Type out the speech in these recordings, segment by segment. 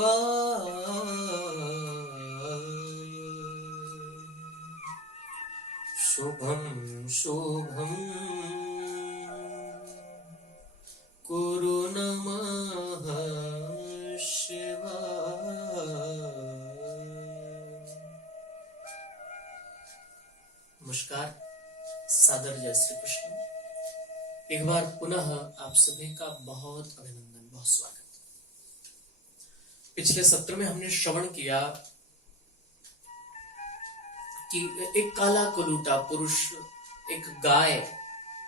शुभं शुभं कुरु नमः शिवाय। नमस्कार, सादर जय श्री कृष्ण। एक बार पुनः आप सभी का बहुत अभिनंदन, बहुत स्वागत। पिछले सत्र में हमने श्रवण किया कि एक काला कलूटा पुरुष एक गाय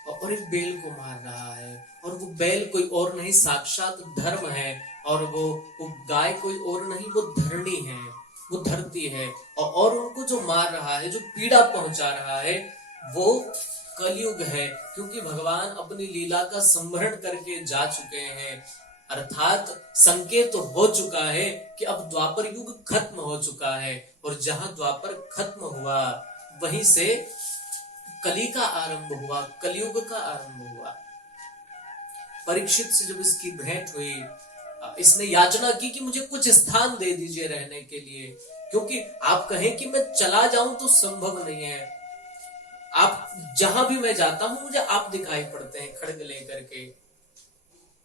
और एक बैल को मार रहा है, और वो बैल कोई और नहीं साक्षात धर्म है, और वो गाय कोई और नहीं, वो धरणी है, वो धरती है। और उनको जो मार रहा है, जो पीड़ा पहुंचा रहा है, वो कलयुग है, क्योंकि भगवान अपनी लीला का संवरण करके जा चुके हैं। अर्थात संकेत हो चुका है कि अब द्वापर युग खत्म हो चुका है, और जहां द्वापर खत्म हुआ वहीं से कली का आरंभ हुआ, कलयुग का आरंभ हुआ। परीक्षित से जब इसकी भेंट हुई, इसने याचना की कि मुझे कुछ स्थान दे दीजिए रहने के लिए, क्योंकि आप कहें कि मैं चला जाऊं तो संभव नहीं है। आप जहां भी मैं जाता हूं मुझे आप दिखाई पड़ते हैं खड्ग लेकर के।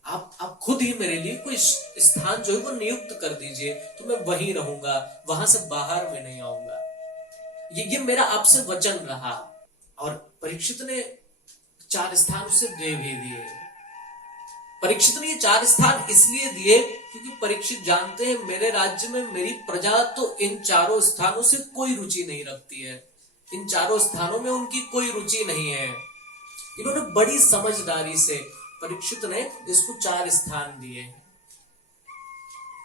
आप खुद ही मेरे लिए कोई स्थान जो है वो नियुक्त कर दीजिए, तो मैं वहीं रहूंगा, वहां से बाहर में नहीं आऊंगा। ये मेरा आपसे वचन रहा। और परीक्षित ने 4 स्थान उसे दे भी दिए। परीक्षित ने ये 4 स्थान इसलिए दिए क्योंकि परीक्षित जानते हैं मेरे राज्य में मेरी प्रजा तो इन 4 स्थानों से कोई रुचि नहीं रखती है, इन 4 स्थानों में उनकी कोई रुचि नहीं है। इन्होंने बड़ी समझदारी से परीक्षित ने इसको 4 स्थान दिए।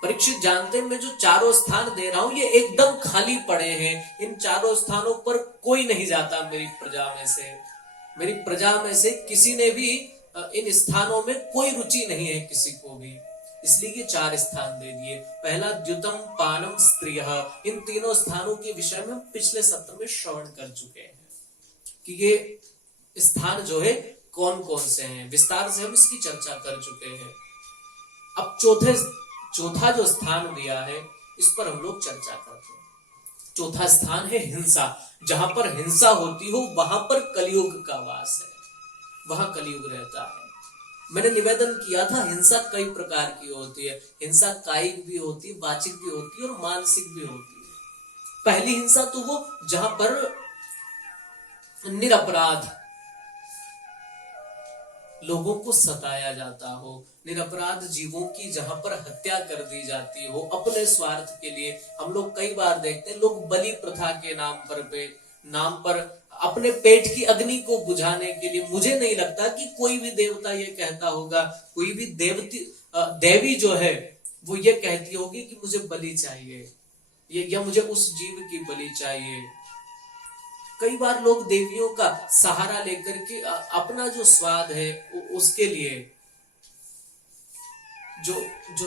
परीक्षित जानते हैं मैं जो 4 स्थान दे रहा हूं ये एकदम खाली पड़े हैं, इन 4 स्थानों पर कोई नहीं जाता मेरी प्रजा में से। मेरी प्रजा में से किसी ने भी इन स्थानों में कोई रुचि नहीं है, किसी को भी, इसलिए ये 4 स्थान दे दिए। पहला द्युतम पानम स्त्रियः, इन तीनों स्थानों के विषय में हम पिछले सत्र में श्रवण कर चुके हैं कि ये स्थान जो है कौन कौन से हैं, विस्तार से हम इसकी चर्चा कर चुके हैं। अब चौथा जो स्थान दिया है इस पर हम लोग चर्चा करते हैं। चौथा स्थान है हिंसा। जहां पर हिंसा होती हो वहां पर कलयुग का वास है, वहां कलयुग रहता है। मैंने निवेदन किया था हिंसा कई प्रकार की होती है, हिंसा कायिक भी होती है, वाचिक भी होती है और मानसिक भी होती है। पहली हिंसा तो वो जहां पर निरपराध लोगों को सताया जाता हो, निरपराध जीवों की जहां पर हत्या कर दी जाती हो अपने स्वार्थ के लिए। हम लोग कई बार देखते हैं लोग बलि प्रथा के नाम पर अपने पेट की अग्नि को बुझाने के लिए, मुझे नहीं लगता कि कोई भी देवता ये कहता होगा, कोई भी देवी जो है वो ये कहती होगी कि मुझे बलि चाहिए, या मुझे उस जीव की बलि चाहिए। कई बार लोग देवियों का सहारा लेकर के अपना जो स्वाद है उसके लिए जो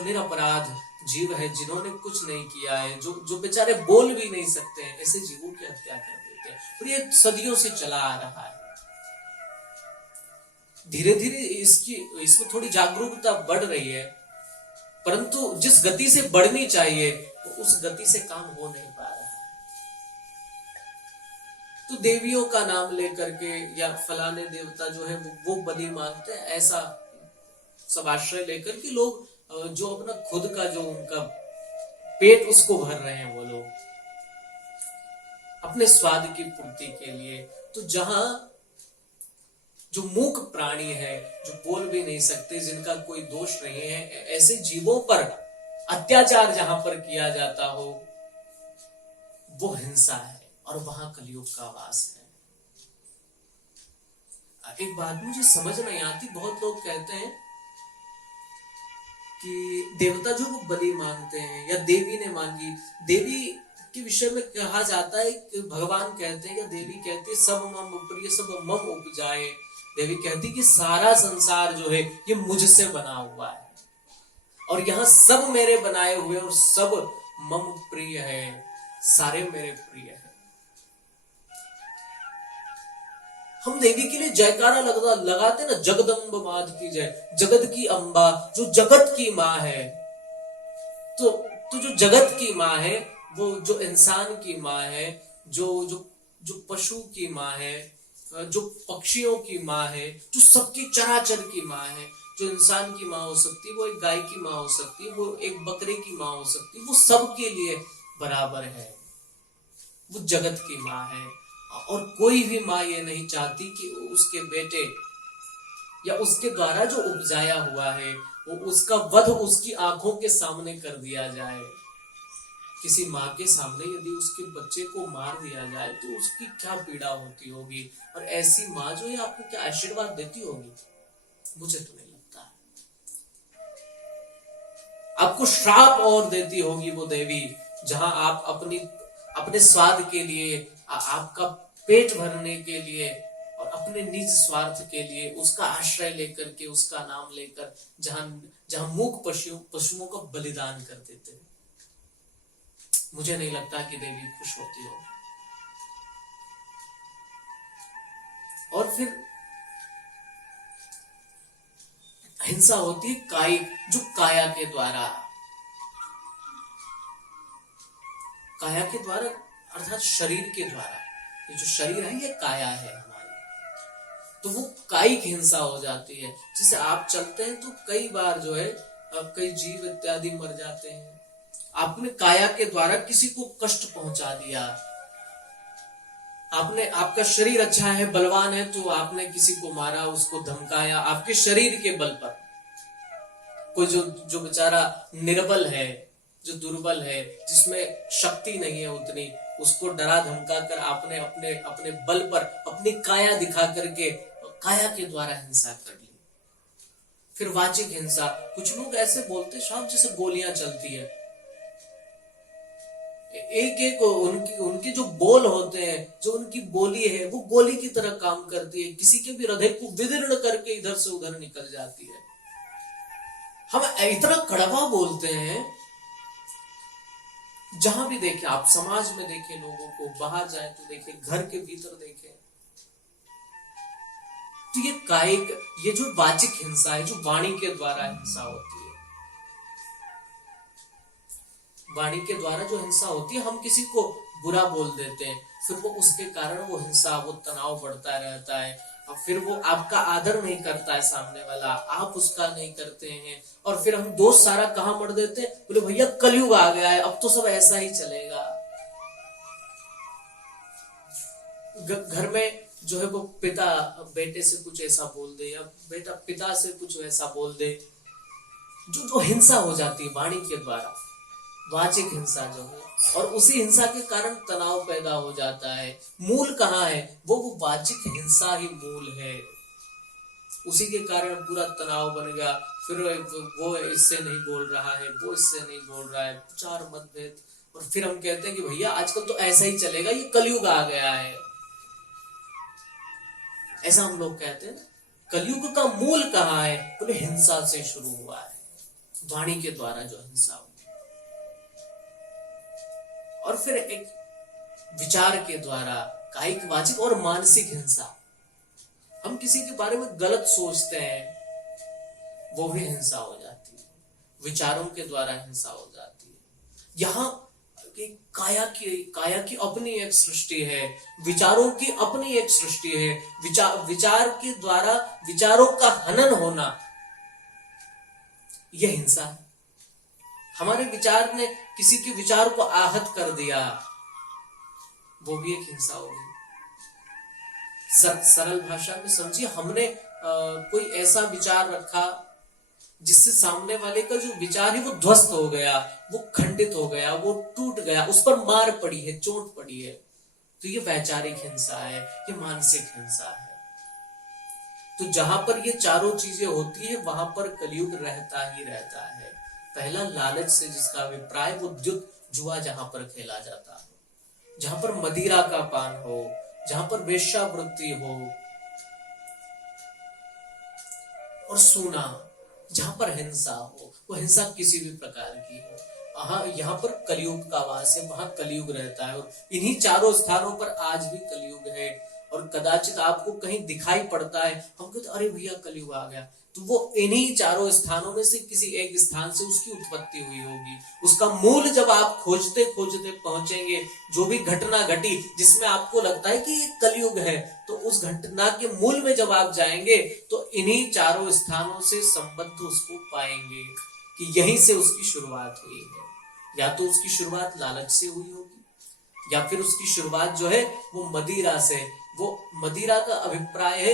निरपराध जीव है, जिन्होंने कुछ नहीं किया है, जो बेचारे बोल भी नहीं सकते हैं, ऐसे जीवों की हत्या कर देते हैं। और ये सदियों से चला आ रहा है। धीरे धीरे इसमें थोड़ी जागरूकता बढ़ रही है, परंतु जिस गति से बढ़नी चाहिए उस गति से काम हो नहीं पा रहा है। तो देवियों का नाम लेकर के या फलाने देवता जो है वो बलि मांगते हैं, ऐसा सब आश्रय लेकर के लोग जो अपना खुद का जो उनका पेट उसको भर रहे हैं, वो लोग अपने स्वाद की पूर्ति के लिए। तो जहां जो मूक प्राणी है, जो बोल भी नहीं सकते, जिनका कोई दोष नहीं है, ऐसे जीवों पर अत्याचार जहां पर किया जाता हो वो हिंसा है, और वहां कलयुग का वास है। एक बात मुझे समझ नहीं आती, बहुत लोग कहते हैं कि देवता जो वो बलि मांगते हैं या देवी ने मांगी, देवी के विषय में कहा जाता है कि भगवान कहते हैं या देवी कहती है सब मम प्रिय सब मम उपजाए। देवी कहती कि सारा संसार जो है ये मुझसे बना हुआ है, और यहाँ सब मेरे बनाए हुए और सब मम प्रिय है, सारे मेरे प्रिय है। हम देवी के लिए जयकारा लगाते ना, जगदम्ब मात की जय, जगत की अंबा जो जगत की मां है। तो तो जो जगत की माँ है, वो जो इंसान की माँ है, जो जो जो पशु की माँ है, जो पक्षियों की माँ है, जो सबकी चराचर की माँ है, जो इंसान की माँ हो सकती है, वो एक गाय की माँ हो सकती है, वो एक बकरे की माँ हो सकती है, वो सबके लिए बराबर है। वो जगत की माँ है। और कोई भी माँ ये नहीं चाहती कि उसके बेटे या उसके द्वारा जो उपजाया हुआ है वो उसका वध उसकी आंखों के सामने कर दिया जाए। किसी माँ के सामने यदि उसके बच्चे को मार दिया जाए तो उसकी क्या पीड़ा होती होगी, और ऐसी माँ जो है आपको क्या आशीर्वाद देती होगी? मुझे तो नहीं लगता। आपको श्राप और देती होगी वो देवी, जहां आप अपने स्वाद के लिए, आपका पेट भरने के लिए और अपने निज स्वार्थ के लिए उसका आश्रय लेकर के, उसका नाम लेकर, जहां जहां मूक पशुओं का बलिदान कर देते हैं। मुझे नहीं लगता कि देवी खुश होती हो। और फिर हिंसा होती है कायिक, जो काया के द्वारा, अर्थात शरीर के द्वारा। ये जो शरीर है ये काया है हमारी, तो वो कायिक हिंसा हो जाती है। जैसे आप चलते हैं तो कई बार जो है कई जीव इत्यादि मर जाते हैं। आपने काया के द्वारा किसी को कष्ट पहुंचा दिया। आपका शरीर अच्छा है, बलवान है, तो आपने किसी को मारा, उसको धमकाया आपके शरीर के बल पर। कोई जो जो बेचारा निर्बल है, जो दुर्बल है, जिसमें शक्ति नहीं है उतनी, उसको डरा धमका कर आपने अपने अपने बल पर अपनी काया दिखा करके काया के द्वारा हिंसा कर ली। फिर वाचिक हिंसा, कुछ लोग ऐसे बोलते शाम जैसे गोलियां चलती है, एक एक उनकी जो बोल होते हैं, जो उनकी बोली है वो गोली की तरह काम करती है, किसी के भी हृदय को विदीर्ण करके इधर से उधर निकल जाती है। हम इतना कड़वा बोलते हैं, जहां भी देखें आप, समाज में देखें लोगों को, बाहर जाए तो देखें, घर के भीतर देखें, तो ये कायिक, ये जो वाचिक हिंसा है, जो वाणी के द्वारा हिंसा होती है, वाणी के द्वारा जो हिंसा होती है, हम किसी को बुरा बोल देते हैं, फिर वो उसके कारण वो हिंसा, वो तनाव बढ़ता रहता है, और फिर वो आपका आदर नहीं करता है सामने वाला, आप उसका नहीं करते हैं, और फिर हम दोस्त सारा कहां मर देते हैं, बोले भैया कलयुग आ गया है, अब तो सब ऐसा ही चलेगा। घर में जो है वो पिता बेटे से कुछ ऐसा बोल दे, या बेटा पिता से कुछ ऐसा बोल दे, जो जो हिंसा हो जाती है वाणी के द्वारा, वाचिक हिंसा जो है, और उसी हिंसा के कारण तनाव पैदा हो जाता है। मूल कहाँ है? वो वाचिक हिंसा ही मूल है, उसी के कारण पूरा तनाव बन गया। फिर वो इससे नहीं बोल रहा है, वो इससे नहीं बोल रहा है, चार मतभेद, और फिर हम कहते हैं कि भैया आजकल तो ऐसा ही चलेगा, ये कलयुग आ गया है, ऐसा हम लोग कहते हैं। कलयुग का मूल कहाँ है? बोले हिंसा से शुरू हुआ है, वाणी के द्वारा जो हिंसा हुई, और फिर एक विचार के द्वारा कायिक, वाचिक और मानसिक हिंसा। हम किसी के बारे में गलत सोचते हैं, वो भी हिंसा हो जाती है, विचारों के द्वारा हिंसा हो जाती है। यहाँ काया की अपनी एक सृष्टि है, विचारों की अपनी एक सृष्टि है। विचार के द्वारा विचारों का हनन होना, यह हिंसा है। हमारे विचार ने किसी के विचार को आहत कर दिया, वो भी एक हिंसा होगी। सरल भाषा में समझिए, हमने कोई ऐसा विचार रखा जिससे सामने वाले का जो विचार है वो ध्वस्त हो गया, वो खंडित हो गया, वो टूट गया, उस पर मार पड़ी है, चोट पड़ी है, तो ये वैचारिक हिंसा है, ये मानसिक हिंसा है। तो जहां पर ये चारों चीजें होती है वहां पर कलयुग रहता ही रहता है। पहला लालच से जिसका अभिप्राय, वो द्युत जुआ जहां पर खेला जाता हो, जहां पर मदिरा का पान हो, जहां पर वेश्यावृत्ति हो, और सोना, जहां पर हिंसा हो, वो हिंसा किसी भी प्रकार की हो, यहाँ पर कलयुग का वास है, वहां कलयुग रहता है, और इन्हीं चारों स्थानों पर आज भी कलयुग है। और कदाचित आपको कहीं दिखाई पड़ता है, हम कहते अरे भैया कलयुग आ गया, तो वो इन्हीं चारों स्थानों में से किसी एक स्थान से उसकी उत्पत्ति हुई होगी। उसका मूल जब आप खोजते खोजते पहुंचेंगे, जो भी घटना घटी जिसमें आपको लगता है कि ये कलयुग है, तो उस घटना के मूल में जब आप जाएंगे तो इन्हीं चारों स्थानों से संबद्ध उसको पाएंगे कि यहीं से उसकी शुरुआत हुई है। या तो उसकी शुरुआत लालच से हुई होगी, या फिर उसकी शुरुआत जो है वो मदिरा से। वो मदिरा का अभिप्राय है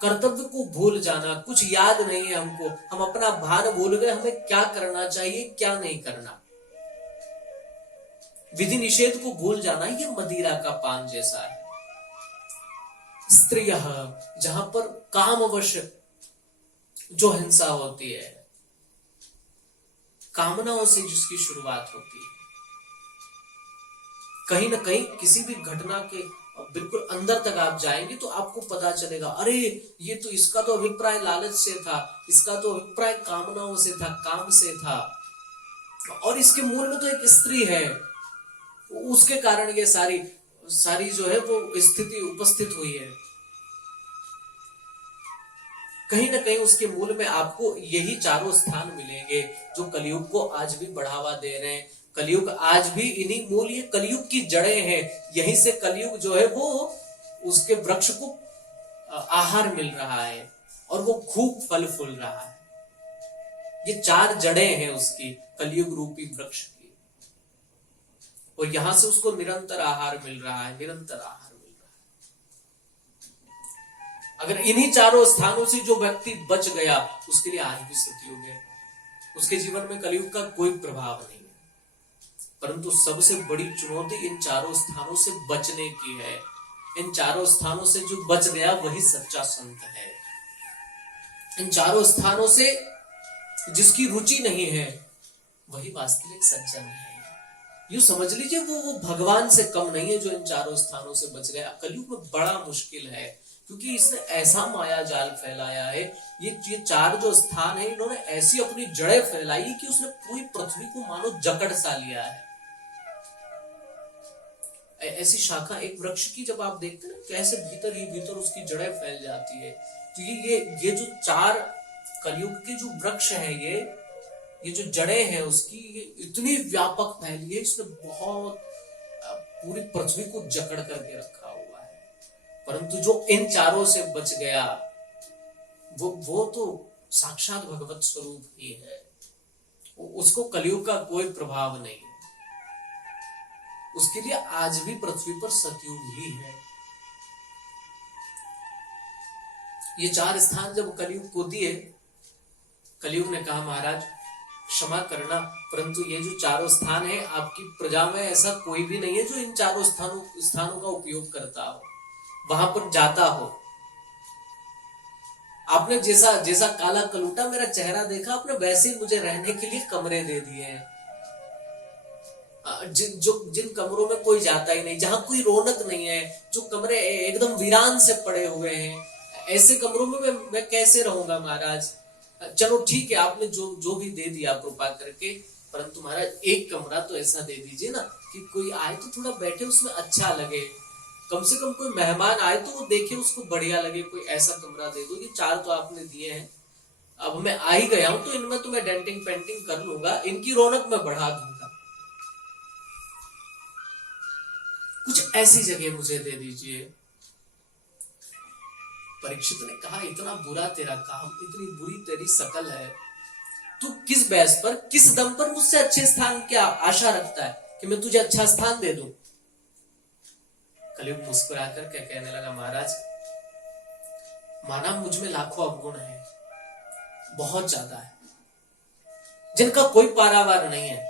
कर्तव्य को भूल जाना, कुछ याद नहीं है हमको, हम अपना भान भूल गए, हमें क्या करना चाहिए क्या नहीं करना, विधि निषेध को भूल जाना, ये मदिरा का पान जैसा है। स्त्रियः, जहां पर कामवश जो हिंसा होती है, कामनाओं से जिसकी शुरुआत होती है, कहीं ना कहीं किसी भी घटना के बिल्कुल अंदर तक आप जाएंगे तो आपको पता चलेगा, अरे ये तो इसका तो अभिप्राय लालच से था, इसका तो अभिप्राय कामनाओं से था, काम से था, और इसके मूल में तो एक स्त्री है, उसके कारण ये सारी सारी जो है वो स्थिति उपस्थित हुई है। कहीं ना कहीं उसके मूल में आपको यही चारों स्थान मिलेंगे जो कलयुग को आज भी बढ़ावा दे रहे हैं। कलयुग आज भी इन्हीं मूल, ये कलयुग की जड़ें हैं, यहीं से कलयुग जो है वो उसके वृक्ष को आहार मिल रहा है और वो खूब फल फूल रहा है। ये चार जड़ें हैं उसकी, कलयुग रूपी वृक्ष की, और यहां से उसको निरंतर आहार मिल रहा है, निरंतर आहार मिल रहा है। अगर इन्हीं चारों स्थानों से जो व्यक्ति बच गया, उसके लिए आज भी सतयुग है, उसके जीवन में कलयुग का कोई प्रभाव नहीं है। परंतु सबसे बड़ी चुनौती इन चारों स्थानों से बचने की है। इन चारों स्थानों से जो बच गया वही सच्चा संत है। इन चारों स्थानों से जिसकी रुचि नहीं है वही वास्तविक सज्जन है। यूं समझ लीजिए वो भगवान से कम नहीं है जो इन चारों स्थानों से बच गया। कलयुग में बड़ा मुश्किल है, क्योंकि इसने ऐसा माया जाल फैलाया है। ये चार जो स्थान है, इन्होंने ऐसी अपनी जड़ें फैलाई कि उसने पूरी पृथ्वी को मानो जकड़ सा लिया है। ऐसी शाखा एक वृक्ष की जब आप देखते हैं कैसे भीतर ही भीतर उसकी जड़ें फैल जाती है, तो ये जो चार कलयुग के जो वृक्ष है, ये जो जड़ें हैं उसकी, ये इतनी व्यापक फैली है, इसने बहुत पूरी पृथ्वी को जकड़ करके रखा हुआ है। परंतु जो इन चारों से बच गया वो तो साक्षात भगवत स्वरूप ही है, उसको कलयुग का कोई प्रभाव नहीं है। उसके लिए आज भी पृथ्वी पर सतयुग ही है। ये चार स्थान जब कलयुग को दिए, कलयुग ने कहा महाराज क्षमा करना, परंतु ये जो चारों स्थान है, आपकी प्रजा में ऐसा कोई भी नहीं है जो इन चारों स्थानों का उपयोग करता हो, वहां पर जाता हो। आपने जैसा काला कलूटा मेरा चेहरा देखा, आपने वैसे ही मुझे रहने के लिए कमरे दे दिए हैं। जिन कमरों में कोई जाता ही नहीं, जहां कोई रौनक नहीं है, जो कमरे एकदम वीरान से पड़े हुए हैं, ऐसे कमरों में मैं कैसे रहूंगा महाराज। चलो ठीक है, आपने जो भी दे दिया कृपा करके, परंतु महाराज एक कमरा तो ऐसा दे दीजिए ना कि कोई आए तो थोड़ा बैठे उसमें अच्छा लगे, कम से कम कोई मेहमान आए तो वो देखे उसको बढ़िया लगे, कोई ऐसा कमरा दे दो। ये चार तो आपने दिए हैं, अब मैं आ ही गया हूं तो इनमें तो मैं डेंटिंग पेंटिंग कर लूंगा, इनकी रौनक मैं बढ़ा दूंगा, कुछ ऐसी जगह मुझे दे दीजिए। परीक्षित ने कहा इतना बुरा तेरा काम, इतनी बुरी तेरी शकल है, तू किस बहस पर, किस दम पर मुझसे अच्छे स्थान की आशा रखता है कि मैं तुझे अच्छा स्थान दे दूं। कलयुग मुस्कुराकर क्या कहने लगा, महाराज माना मुझ में लाखों अवगुण है, बहुत ज्यादा है, जिनका कोई पारावार नहीं है,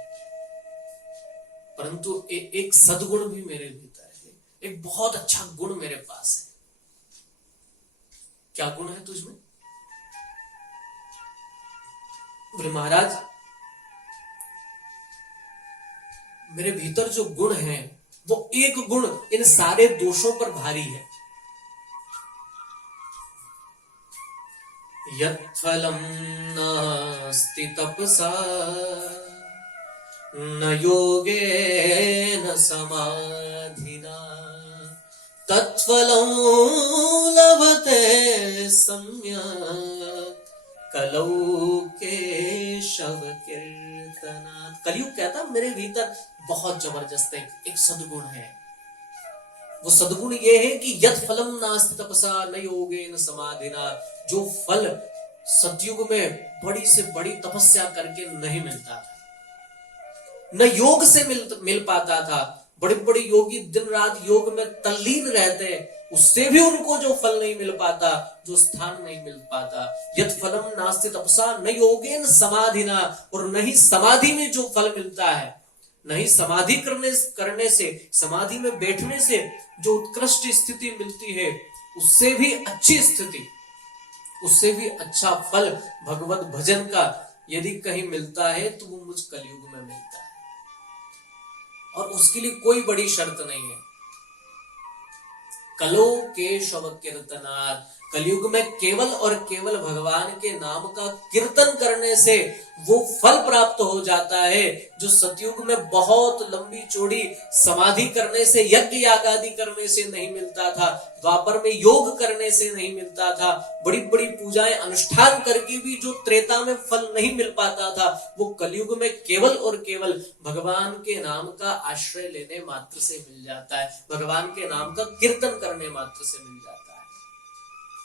परंतु एक सद्गुण भी मेरे भीतर है, एक बहुत अच्छा गुण मेरे पास है। क्या गुण है तुझमें? बोले महाराज मेरे भीतर जो गुण है वो एक गुण इन सारे दोषों पर भारी है। यत्फलम नास्ति तपसा न योगेन समाधिना तत्फलं लभते सम्यक् कलौ केशव कीर्तनात्। कलयुग कहता मेरे भीतर बहुत जबरदस्त एक सद्गुण है। वो सद्गुण ये है कि यत् फलम नास्ति तपसा न योगेन समाधिना। जो फल सतयुग में बड़ी से बड़ी तपस्या करके नहीं मिलता था, न योग से मिल पाता था। बड़े बड़े योगी दिन रात योग में तल्लीन रहते, उससे भी उनको जो फल नहीं मिल पाता, जो स्थान नहीं मिल पाता। यत् फलम नास्ति तपसा न योगेन समाधिना। और नहीं समाधि में जो फल मिलता है, नहीं समाधि करने से, समाधि में बैठने से जो उत्कृष्ट स्थिति मिलती है, उससे भी अच्छी स्थिति, उससे भी अच्छा फल भगवत भजन का यदि कहीं मिलता है तो वो मुझ कलयुग में मिलता है। और उसके लिए कोई बड़ी शर्त नहीं है। कलो केशव कीर्तनात्। कलयुग में केवल और केवल भगवान के नाम का कीर्तन करने से वो फल प्राप्त हो जाता है, जो सतयुग में बहुत लंबी चौड़ी समाधि करने से, यज्ञ याग आदि करने से नहीं मिलता था, द्वापर में योग करने से नहीं मिलता था, बड़ी बड़ी पूजाएं अनुष्ठान करके भी जो त्रेता में फल नहीं मिल पाता था, वो कलयुग में केवल और केवल भगवान के नाम का आश्रय लेने मात्र से मिल जाता है, भगवान के नाम का कीर्तन करने मात्र से मिल जाता है।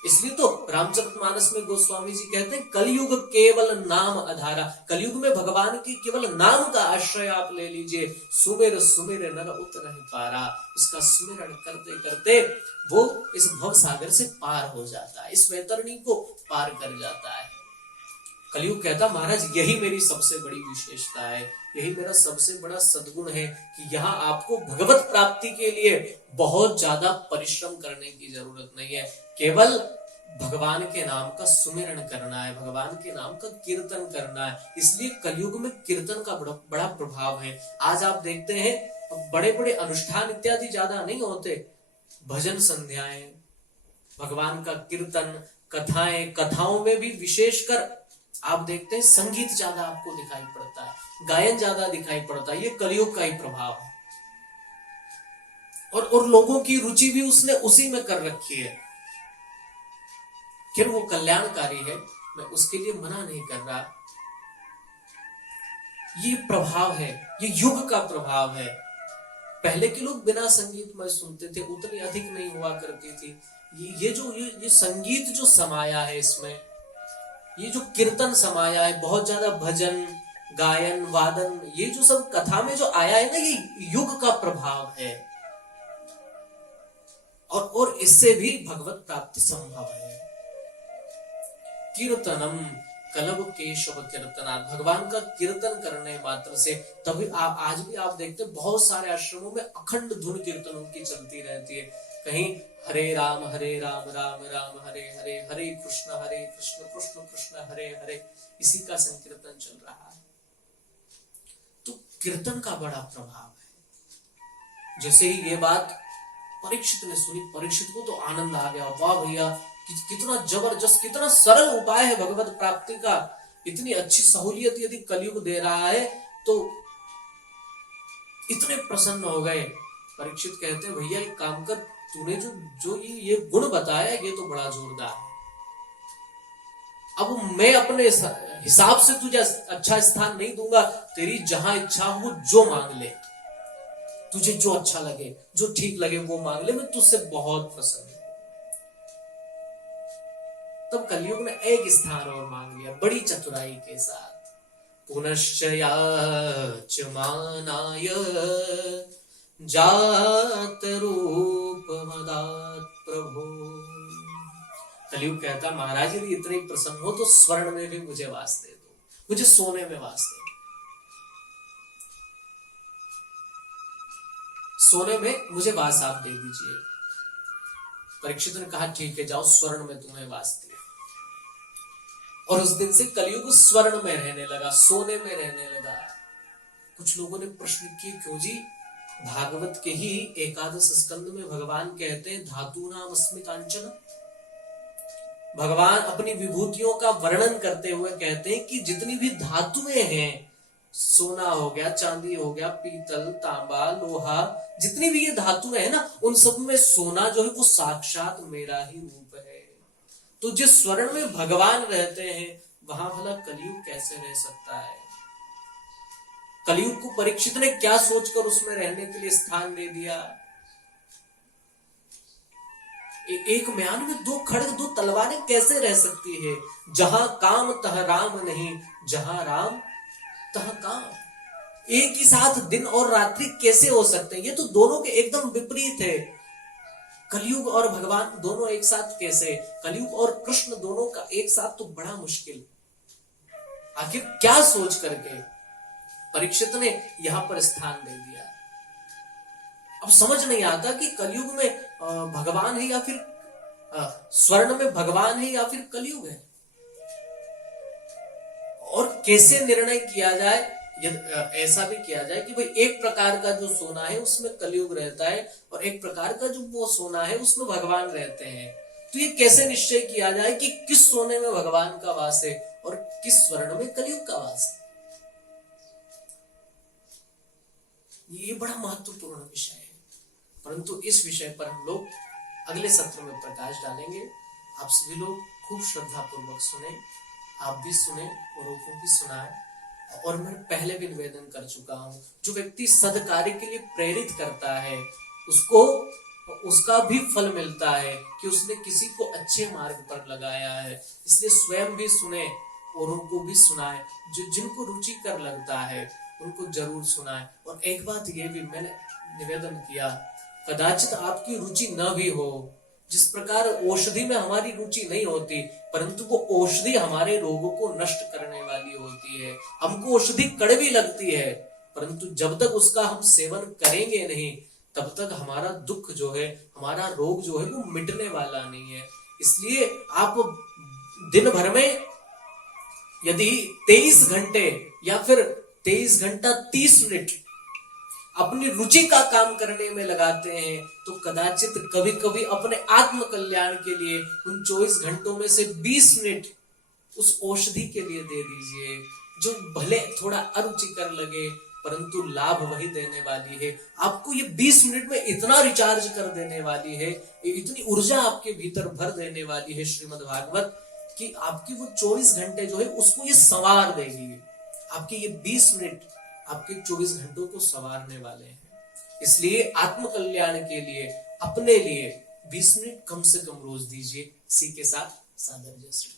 इसलिए तो रामचरितमानस में गोस्वामी जी कहते हैं कलयुग केवल नाम आधारा। कलयुग में भगवान की केवल नाम का आश्रय आप ले लीजिए। सुमिर सुमिर नर उत नहीं पारा। इसका सुमिरन करते करते वो इस भव सागर से पार हो जाता है, इस वैतरणी को पार कर जाता है। कलयुग कहता महाराज यही मेरी सबसे बड़ी विशेषता है, यही मेरा सबसे बड़ा सद्गुण है कि यहाँ आपको भगवत प्राप्ति के लिए बहुत ज्यादा परिश्रम करने की जरूरत नहीं है, केवल भगवान के नाम का सुमिरन करना है, भगवान के नाम का कीर्तन करना है। इसलिए कलयुग में कीर्तन का बड़ा प्रभाव है। आज आप देखते हैं बड़े बड़े अनुष्ठान इत्यादि ज्यादा नहीं होते, भजन संध्याएं, भगवान का कीर्तन, कथाएं, कथाओं में भी विशेषकर आप देखते हैं संगीत ज्यादा आपको दिखाई पड़ता है, गायन ज्यादा दिखाई पड़ता है। ये कलयुग का ही प्रभाव है। और लोगों की रुचि भी उसने उसी में कर रखी है। फिर वो कल्याणकारी है, मैं उसके लिए मना नहीं कर रहा। ये प्रभाव है, ये युग का प्रभाव है। पहले के लोग बिना संगीत में सुनते थे, उतनी अधिक नहीं हुआ करती थी। ये संगीत जो समाया है इसमें, ये जो कीर्तन समाया है, बहुत ज्यादा भजन गायन वादन, ये जो सब कथा में जो आया है ना, ये युग का प्रभाव है। और इससे भी भगवत प्राप्ति संभव है। कीर्तनम कलव केशव कीर्तनात्। भगवान का कीर्तन करने मात्र से, तभी आज भी आप देखते हैं बहुत सारे आश्रमों में अखंड धुन कीर्तनों की चलती रहती है। कहीं हरे राम राम राम हरे हरे, हरे कृष्ण कृष्ण कृष्ण हरे हरे, इसी का संकीर्तन चल रहा है। तो कीर्तन का बड़ा प्रभाव है। जैसे ही ये बात परीक्षित ने सुनी, परीक्षित को तो आनंद आ गया, वाह भैया कितना जबरदस्त, कितना सरल उपाय है भगवत प्राप्ति का, इतनी अच्छी सहूलियत यदि कलयुग दे रहा है तो इतने प्रसन्न हो गए। परीक्षित कहते हैं भैया एक काम कर, तूने जो ये गुण बताया ये तो बड़ा जोरदार है। अब मैं अपने हिसाब से तुझे अच्छा स्थान नहीं दूंगा, तेरी जहां इच्छा हो जो मांग ले, तुझे जो अच्छा लगे, जो ठीक लगे वो मांग ले, मैं तुझसे बहुत प्रसन्न हूं। तब कलयुग ने एक स्थान और मांग लिया बड़ी चतुराई के साथ। पुनश्च याचमानाय जात रूप मदात् प्रभो। कलयुग कहता महाराज यदि इतने प्रसन्न हो तो स्वर्ण में भी मुझे वास दे दो, मुझे सोने में वास दे दो, सोने में मुझे वास आप दे दीजिए। परीक्षित ने कहा ठीक है जाओ, स्वर्ण में तुम्हें वास दिया। और उस दिन से कलयुग स्वर्ण में रहने लगा, सोने में रहने लगा। कुछ लोगों ने प्रश्न किए क्यों जी, भागवत के ही एकादश स्कंद में भगवान कहते हैं धातु नाम अस्मि कांचन। भगवान अपनी विभूतियों का वर्णन करते हुए कहते हैं कि जितनी भी धातुएं हैं सोना हो गया, चांदी हो गया, पीतल, तांबा, लोहा, जितनी भी ये धातु है ना, उन सब में सोना जो है वो साक्षात मेरा ही रूप है। तो जिस स्वर्ण में भगवान रहते हैं वहां भला कलयुग कैसे रह सकता है? कलयुग को परीक्षित ने क्या सोचकर उसमें रहने के लिए स्थान दे दिया? एक म्यान में दो खड़ग, दो तलवारें कैसे रह सकती है? जहां काम तह राम नहीं, जहां राम तह काम। एक ही साथ दिन और रात्रि कैसे हो सकते हैं? ये तो दोनों के एकदम विपरीत है। कलयुग और भगवान दोनों एक साथ कैसे? कलयुग और कृष्ण दोनों का एक साथ तो बड़ा मुश्किल। आखिर क्या सोच करके परीक्षित ने यहां पर स्थान दे दिया? अब समझ नहीं आता कि कलयुग में भगवान है या फिर स्वर्ण में भगवान है या फिर कलयुग है, और कैसे निर्णय किया जाए? ऐसा भी किया जाए कि भाई एक प्रकार का जो सोना है उसमें कलयुग रहता है और एक प्रकार का जो वो सोना है उसमें भगवान रहते हैं। तो ये कैसे निश्चय किया जाए कि किस सोने में भगवान का वास है और किस स्वर्ण में कलयुग का वास है? ये बड़ा महत्वपूर्ण विषय है, परंतु इस विषय पर हम लोग अगले सत्र में प्रकाश डालेंगे। आप सभी लोग खूब श्रद्धा पूर्वक सुने, आप भी सुने औरों को भी सुनाएं। और मैं पहले भी निवेदन कर चुका हूं, जो व्यक्ति सद्कार्य के लिए प्रेरित करता है उसको उसका भी फल मिलता है कि उसने किसी को अच्छे मार्ग पर लगाया है। इसलिए स्वयं भी सुने, औरों को भी सुनाए, जो जिनको रुचिकर लगता है उनको जरूर सुनाए। और एक बात ये भी मैंने निवेदन किया, कदाचित आपकी रुचि न भी हो, जिस प्रकार औषधि में हमारी रुचि नहीं होती, परंतु वो औषधि हमारे रोगों को नष्ट करने वाली होती है। हमको औषधि कड़वी लगती है, परंतु जब तक उसका हम सेवन करेंगे नहीं तब तक हमारा दुख जो है, हमारा रोग जो है वो मिटने वाला नहीं है। इसलिए आप दिन भर में यदि 23 घंटे या फिर 23 घंटा 30 मिनट अपनी रुचि का काम करने में लगाते हैं तो कदाचित कभी कभी अपने आत्म कल्याण के लिए उन 24 घंटों में से 20 मिनट उस औषधि के लिए दे दीजिए, जो भले थोड़ा अरुचिकर लगे परंतु लाभ वही देने वाली है। आपको ये 20 मिनट में इतना रिचार्ज कर देने वाली है, इतनी ऊर्जा आपके भीतर भर देने वाली है श्रीमद् भागवत, कि आपकी वो 24 घंटे जो है उसको ये संवार देगी। आपके ये 20 मिनट आपके 24 घंटों को संवारने वाले हैं। इसलिए आत्म कल्याण के लिए अपने लिए 20 मिनट कम से कम रोज दीजिए। इसी के साथ सादर जय श्री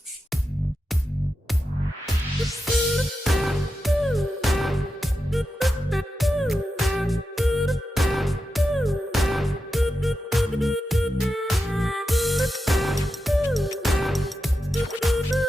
कृष्ण।